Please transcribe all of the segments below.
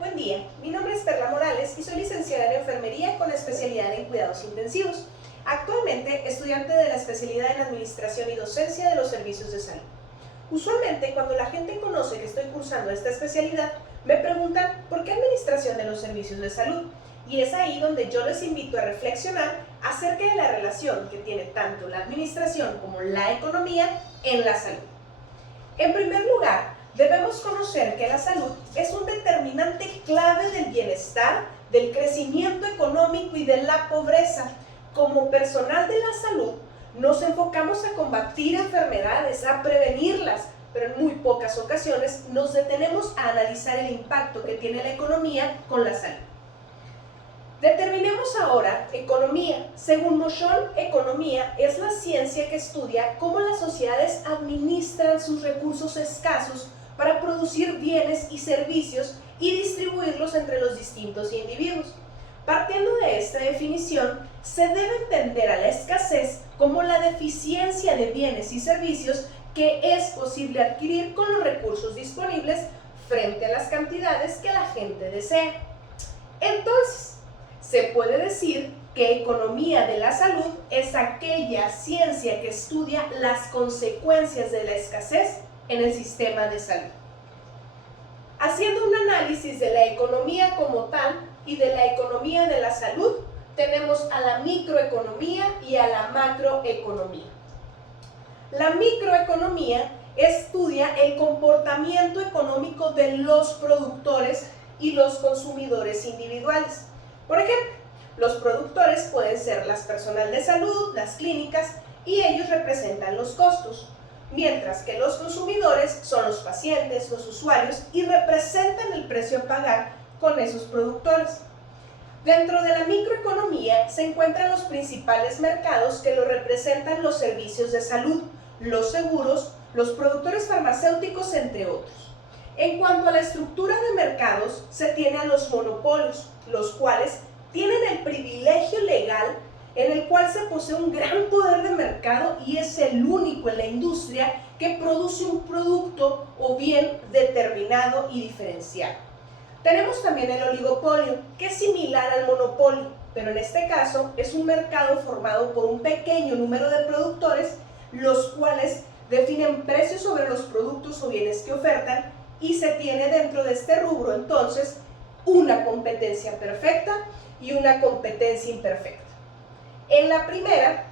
buen día. Mi nombre es Perla Morales y soy licenciada en Enfermería con especialidad en Cuidados Intensivos. Actualmente estudiante de la especialidad en Administración y Docencia de los Servicios de Salud. Usualmente cuando la gente conoce que estoy cursando esta especialidad, me preguntan ¿por qué Administración de los Servicios de Salud? Y es ahí donde yo les invito a reflexionar acerca de la relación que tiene tanto la administración como la economía en la salud. En primer lugar, debemos conocer que la salud es un determinante clave del bienestar, del crecimiento económico y de la pobreza. Como personal de la salud, nos enfocamos a combatir enfermedades, a prevenirlas, pero en muy pocas ocasiones nos detenemos a analizar el impacto que tiene la economía con la salud. Determinemos ahora economía. Según Moshon, economía es la ciencia que estudia cómo las sociedades administran sus recursos escasos para producir bienes y servicios y distribuirlos entre los distintos individuos. Partiendo de esta definición, se debe entender a la escasez como la deficiencia de bienes y servicios que es posible adquirir con los recursos disponibles frente a las cantidades que la gente desea. Entonces, se puede decir que economía de la salud es aquella ciencia que estudia las consecuencias de la escasez en el sistema de salud. Haciendo un análisis de la economía como tal y de la economía de la salud, tenemos a la microeconomía y a la macroeconomía. La microeconomía estudia el comportamiento económico de los productores y los consumidores individuales. Por ejemplo, los productores pueden ser las personal de salud, las clínicas, y ellos representan los costos, mientras que los consumidores son los pacientes, los usuarios, y representan el precio a pagar con esos productores. Dentro de la microeconomía se encuentran los principales mercados que lo representan los servicios de salud, los seguros, los productores farmacéuticos, entre otros. En cuanto a la estructura de mercados, se tiene a los monopolios, los cuales tienen el privilegio legal en el cual se posee un gran poder de mercado y es el único en la industria que produce un producto o bien determinado y diferenciado. Tenemos también el oligopolio, que es similar al monopolio, pero en este caso es un mercado formado por un pequeño número de productores, los cuales definen precios sobre los productos o bienes que ofertan, y se tiene dentro de este rubro entonces una competencia perfecta y una competencia imperfecta. En la primera,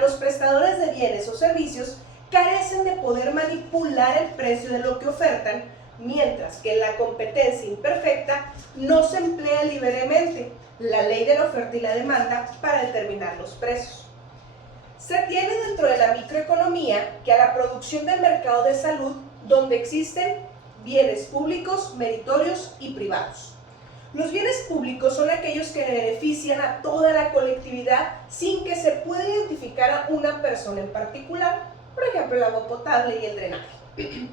los prestadores de bienes o servicios carecen de poder manipular el precio de lo que ofertan, mientras que en la competencia imperfecta no se emplea libremente la ley de la oferta y la demanda para determinar los precios. Se tiene dentro de la microeconomía que a la producción del mercado de salud, donde existen bienes públicos, meritorios y privados. Los bienes públicos son aquellos que benefician a toda la colectividad sin que se pueda identificar a una persona en particular, por ejemplo el agua potable y el drenaje.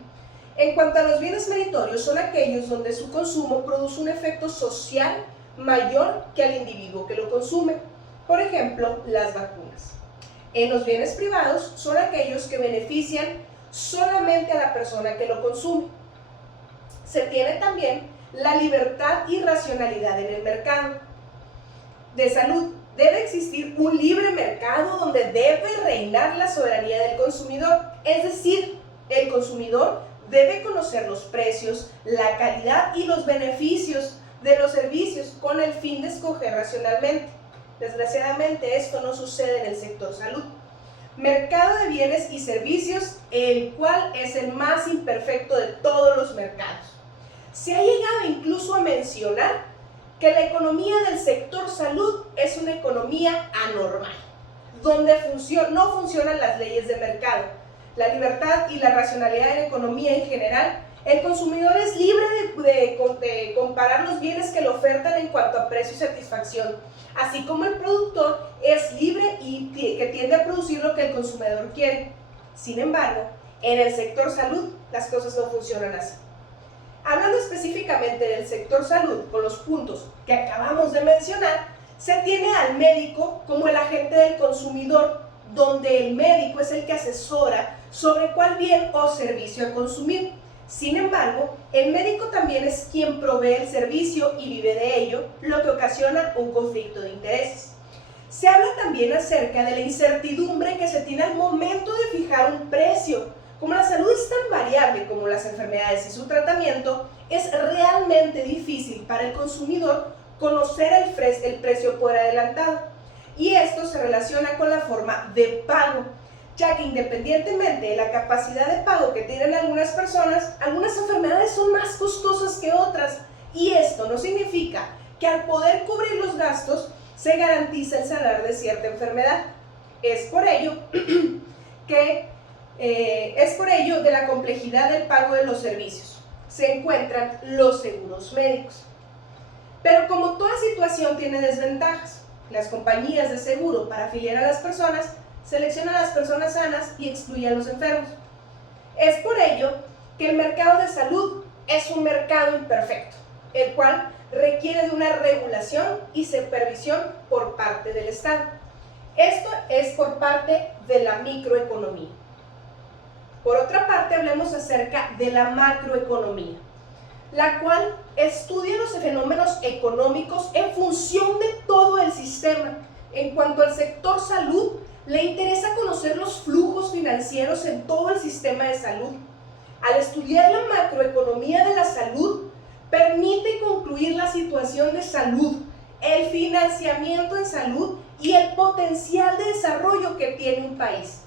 En cuanto a los bienes meritorios, son aquellos donde su consumo produce un efecto social mayor que al individuo que lo consume, por ejemplo las vacunas. En los bienes privados son aquellos que benefician solamente a la persona que lo consume. Se tiene también la libertad y racionalidad en el mercado de salud. Debe existir un libre mercado donde debe reinar la soberanía del consumidor, es decir, el consumidor debe conocer los precios, la calidad y los beneficios de los servicios con el fin de escoger racionalmente. Desgraciadamente esto no sucede en el sector salud. Mercado de bienes y servicios, el cual es el más imperfecto de todos los mercados. Se ha llegado incluso a mencionar que la economía del sector salud es una economía anormal, donde no funcionan las leyes de mercado, la libertad y la racionalidad en economía en general. El consumidor es libre de comparar los bienes que le ofertan en cuanto a precio y satisfacción, así como el productor es libre y que tiende a producir lo que el consumidor quiere. Sin embargo, en el sector salud las cosas no funcionan así. Hablando específicamente del sector salud, con los puntos que acabamos de mencionar, se tiene al médico como el agente del consumidor, donde el médico es el que asesora sobre cuál bien o servicio a consumir. Sin embargo, el médico también es quien provee el servicio y vive de ello, lo que ocasiona un conflicto de intereses. Se habla también acerca de la incertidumbre que se tiene al momento de fijar un precio. Como la salud es tan variable como las enfermedades y su tratamiento, es realmente difícil para el consumidor conocer el precio por adelantado. Y esto se relaciona con la forma de pago, ya que independientemente de la capacidad de pago que tienen algunas personas, algunas enfermedades son más costosas que otras, y esto no significa que al poder cubrir los gastos se garantiza el sanar de cierta enfermedad. Es por ello de la complejidad del pago de los servicios. Se encuentran los seguros médicos. Pero como toda situación tiene desventajas, las compañías de seguro para afiliar a las personas seleccionan a las personas sanas y excluyen a los enfermos. Es por ello que el mercado de salud es un mercado imperfecto, el cual requiere de una regulación y supervisión por parte del Estado. Esto es por parte de la microeconomía. Por otra parte, hablemos acerca de la macroeconomía, la cual estudia los fenómenos económicos en función de todo el sistema. En cuanto al sector salud, le interesa conocer los flujos financieros en todo el sistema de salud. Al estudiar la macroeconomía de la salud, permite concluir la situación de salud, el financiamiento en salud y el potencial de desarrollo que tiene un país.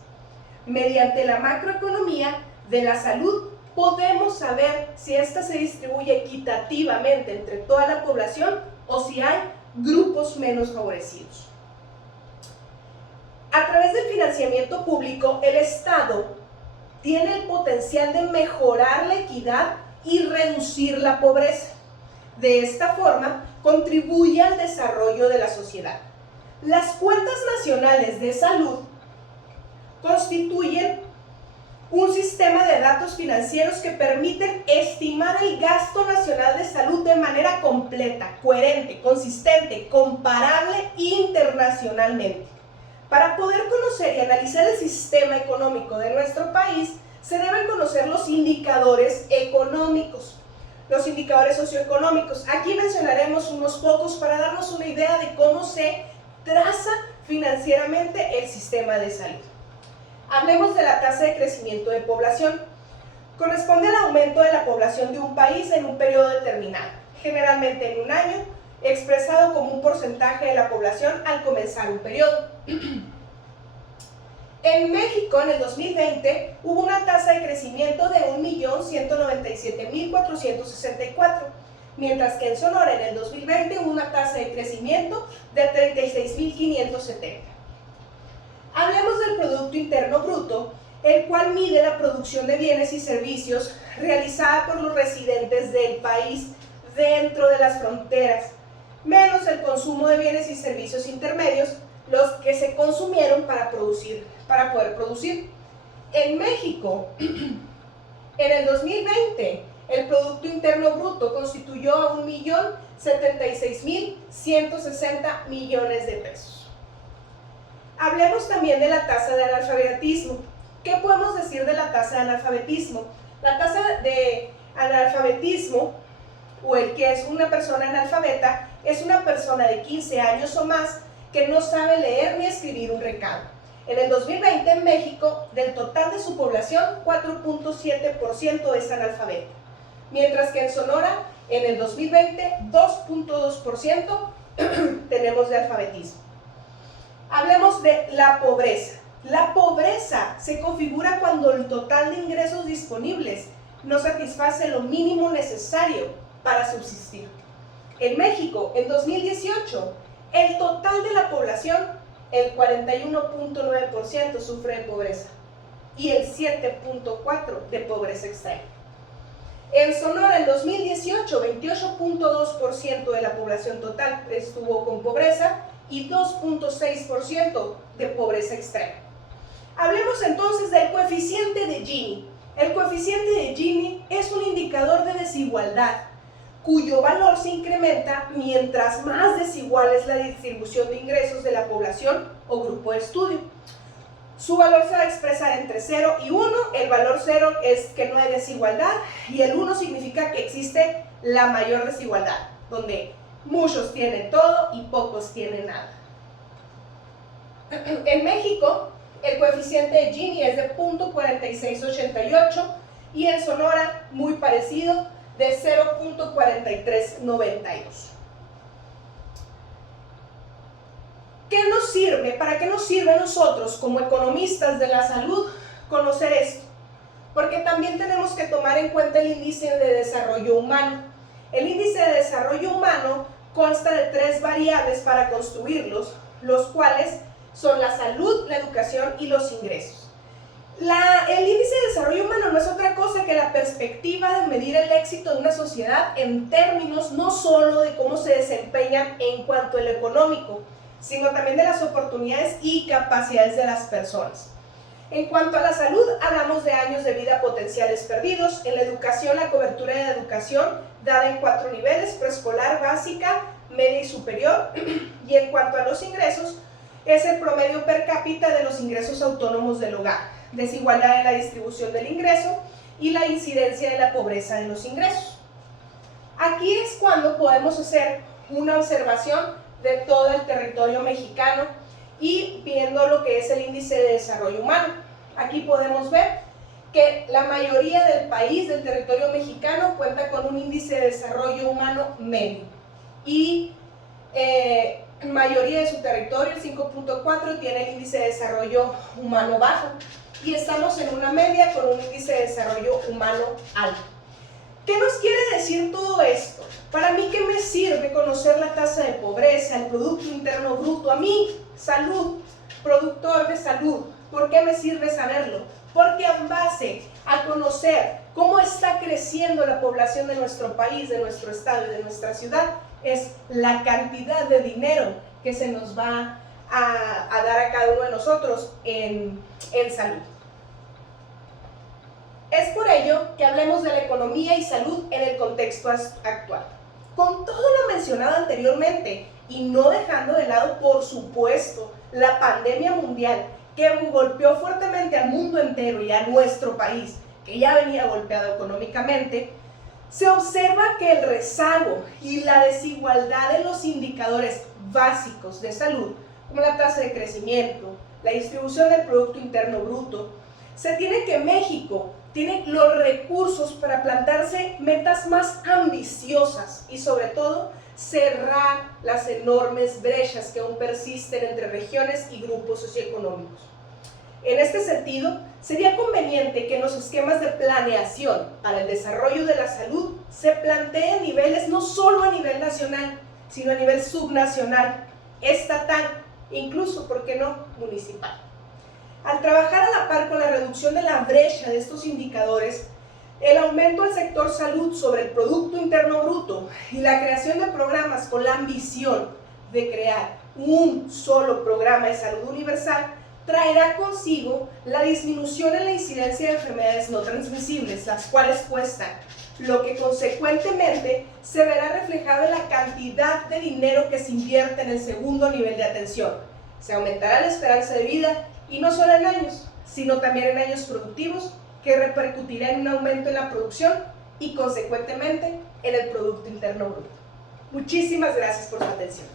Mediante la macroeconomía de la salud, podemos saber si ésta se distribuye equitativamente entre toda la población o si hay grupos menos favorecidos. A través del financiamiento público, el Estado tiene el potencial de mejorar la equidad y reducir la pobreza. De esta forma, contribuye al desarrollo de la sociedad. Las cuentas nacionales de salud constituyen un sistema de datos financieros que permiten estimar el gasto nacional de salud de manera completa, coherente, consistente, comparable internacionalmente. Para poder conocer y analizar el sistema económico de nuestro país, se deben conocer los indicadores económicos, los indicadores socioeconómicos. Aquí mencionaremos unos pocos para darnos una idea de cómo se traza financieramente el sistema de salud. Hablemos de la tasa de crecimiento de población. Corresponde al aumento de la población de un país en un periodo determinado, generalmente en un año, expresado como un porcentaje de la población al comenzar un periodo. En México, en el 2020, hubo una tasa de crecimiento de 1.197.464, mientras que en Sonora, en el 2020, hubo una tasa de crecimiento de 36.570. Hablemos del Producto Interno Bruto, el cual mide la producción de bienes y servicios realizada por los residentes del país dentro de las fronteras, menos el consumo de bienes y servicios intermedios, los que se consumieron para poder producir. En México, en el 2020, el Producto Interno Bruto constituyó a 1.076.160 millones de pesos. Hablemos también de la tasa de analfabetismo. ¿Qué podemos decir de la tasa de analfabetismo? La tasa de analfabetismo, o el que es una persona analfabeta, es una persona de 15 años o más que no sabe leer ni escribir un recado. En el 2020 en México, del total de su población, 4.7% es analfabeta, mientras que en Sonora, en el 2020, 2.2% tenemos de alfabetismo. Hablemos de la pobreza. La pobreza se configura cuando el total de ingresos disponibles no satisface lo mínimo necesario para subsistir. En México, en 2018, el total de la población, el 41.9% sufre de pobreza y el 7.4% de pobreza extrema. En Sonora, en 2018, 28.2% de la población total estuvo con pobreza y 2.6% de pobreza extrema. Hablemos entonces del coeficiente de Gini. El coeficiente de Gini es un indicador de desigualdad, cuyo valor se incrementa mientras más desigual es la distribución de ingresos de la población o grupo de estudio. Su valor se va a expresar entre 0 y 1. El valor 0 es que no hay desigualdad y el 1 significa que existe la mayor desigualdad, donde muchos tienen todo y pocos tienen nada. En México, el coeficiente de Gini es de 0.4688 y en Sonora, muy parecido, de 0.4392. ¿Qué nos sirve? ¿Para qué nos sirve a nosotros como economistas de la salud conocer esto? Porque también tenemos que tomar en cuenta el índice de desarrollo humano. El índice de desarrollo humano consta de 3 variables para construirlos, los cuales son la salud, la educación y los ingresos. El índice de desarrollo humano no es otra cosa que la perspectiva de medir el éxito de una sociedad en términos no solo de cómo se desempeñan en cuanto a lo económico, sino también de las oportunidades y capacidades de las personas. En cuanto a la salud, hablamos de años de vida potenciales perdidos. En la educación, la cobertura de la educación dada en 4 niveles: preescolar, básica, media y superior. Y en cuanto a los ingresos, es el promedio per cápita de los ingresos autónomos del hogar, desigualdad en la distribución del ingreso y la incidencia de la pobreza en los ingresos. Aquí es cuando podemos hacer una observación de todo el territorio mexicano y viendo lo que es el índice de desarrollo humano. Aquí podemos ver que la mayoría del país, del territorio mexicano, cuenta con un índice de desarrollo humano medio y mayoría de su territorio, el 5.4, tiene el índice de desarrollo humano bajo y estamos en una media con un índice de desarrollo humano alto. ¿Qué nos quiere decir todo esto? Para mí, ¿qué me sirve conocer la tasa de pobreza, el Producto Interno Bruto? A mí, salud, productor de salud, ¿por qué me sirve saberlo? Porque en base a conocer cómo está creciendo la población de nuestro país, de nuestro estado y de nuestra ciudad, es la cantidad de dinero que se nos va a dar a cada uno de nosotros en salud. Es por ello que hablemos de la economía y salud en el contexto actual. Con todo lo mencionado anteriormente y no dejando de lado, por supuesto, la pandemia mundial que golpeó fuertemente al mundo entero y a nuestro país, que ya venía golpeado económicamente, se observa que el rezago y la desigualdad en los indicadores básicos de salud, como la tasa de crecimiento, la distribución del Producto Interno Bruto, se tiene que México tiene los recursos para plantarse metas más ambiciosas y sobre todo cerrar las enormes brechas que aún persisten entre regiones y grupos socioeconómicos. En este sentido, sería conveniente que en los esquemas de planeación para el desarrollo de la salud se planteen niveles no solo a nivel nacional, sino a nivel subnacional, estatal, incluso, ¿por qué no?, municipal. Al trabajar a la par con la reducción de la brecha de estos indicadores, el aumento del sector salud sobre el Producto Interno Bruto y la creación de programas con la ambición de crear un solo programa de salud universal traerá consigo la disminución en la incidencia de enfermedades no transmisibles, las cuales cuestan, lo que consecuentemente se verá reflejado en la cantidad de dinero que se invierte en el segundo nivel de atención. Se aumentará la esperanza de vida y no solo en años, sino también en años productivos, que repercutirá en un aumento en la producción y consecuentemente en el Producto Interno Bruto. Muchísimas gracias por su atención.